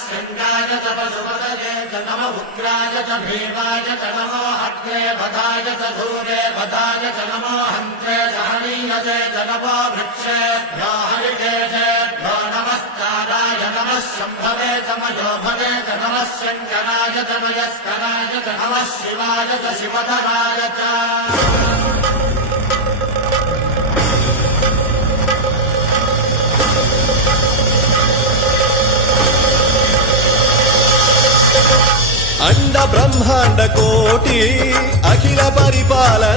शृङ्गाय च पशुपतये च नम उग्राय च भीमाय च नमो अग्ने भदाय च धूरे भदाय च नमो हन्त्रे च हनीयते च नमो वृक्षेभ्यो हरिकेशेभ्यो नमस्काराय नमः शम्भवे च मयोभवे च नमः शङ्कराय च मयस्कराय च नमः शिवाय च शिवधराय च अंड ब्रह्मांड कोटि अखिल परिपालन